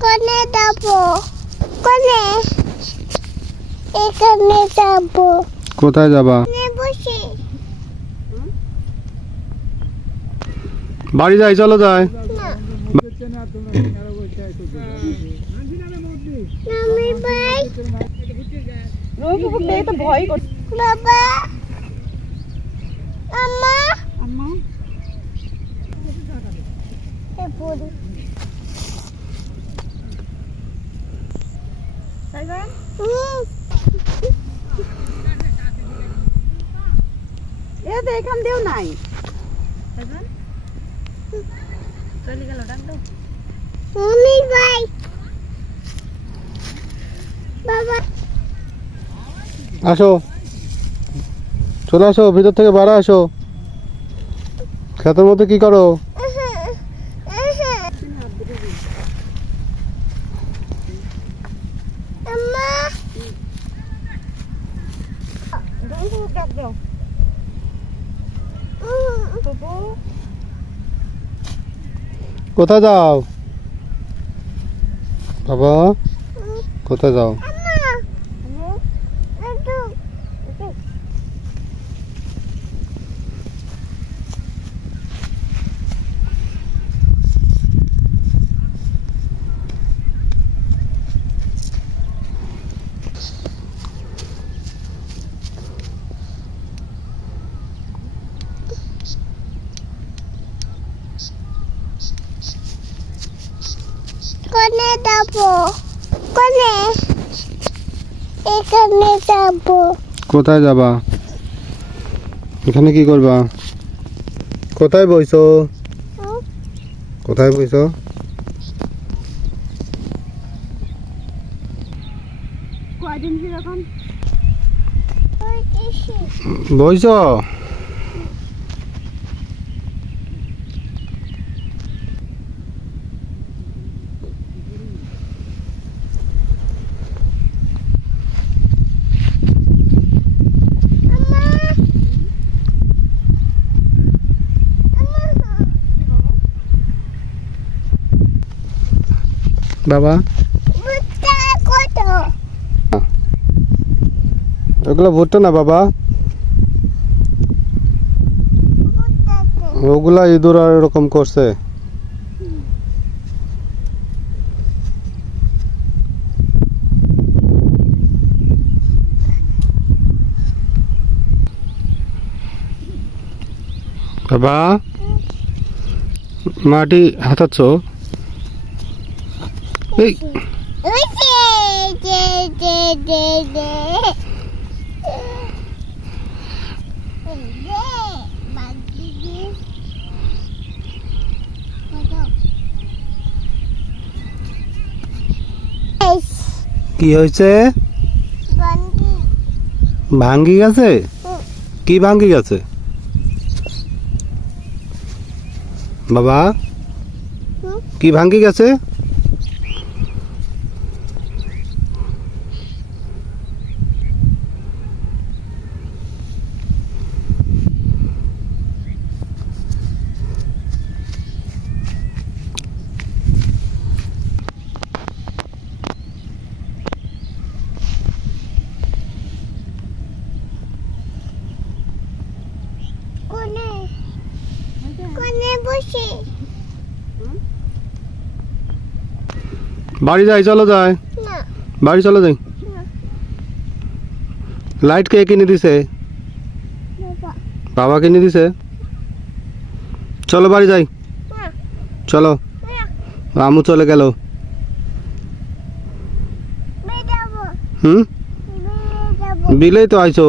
কোনে যাব। কোনে। এখানে যাব। কোথায় যাবা? বসে। বাড়ি যাই চলো যাই। বাবা। আম্মা। আম্মা। হুম এ তো এখান দিয়েও নাই। সাইবান চলে গেল ডাক দাও। নামি ভাই। বাবা। আসো। চলে আসো ভিতর থেকে বাড়া আসো। ক্ষেতের মধ্যে কি করো আম্মা দুই ডাক দাও তবু কোথায় যাও? বাবা কোথায় যাও আম্মা একটু কোনে যাব। কোনে? এখানে যাব। কোথায় যাবা? এখানে কি করবা? কোথায় বইছো? কোথায় বইছো? বইছো আম্মা আম্মা বাবা? ওগুলো ভুট্টা না বাবা? ওগুলা ইঁদুর আর এরকম করছে। বাবা মাটি হাতাচ্ছ? কি হয়েছে? ভাঙ্গি গেছে? কি ভাঙ্গি গেছে? বাবা কি ভাঙ্গি গেছে কোনে কোনে বসে। বাড়ি যাই চলো যাই। বাড়ি চলো যাই। লাইট কে কিনে দিছে? বাবা। কিনে দিছে? চলো বাড়ি যাই। চলো। আমু চলে গেল। হুম? বিলেই তো আইছো।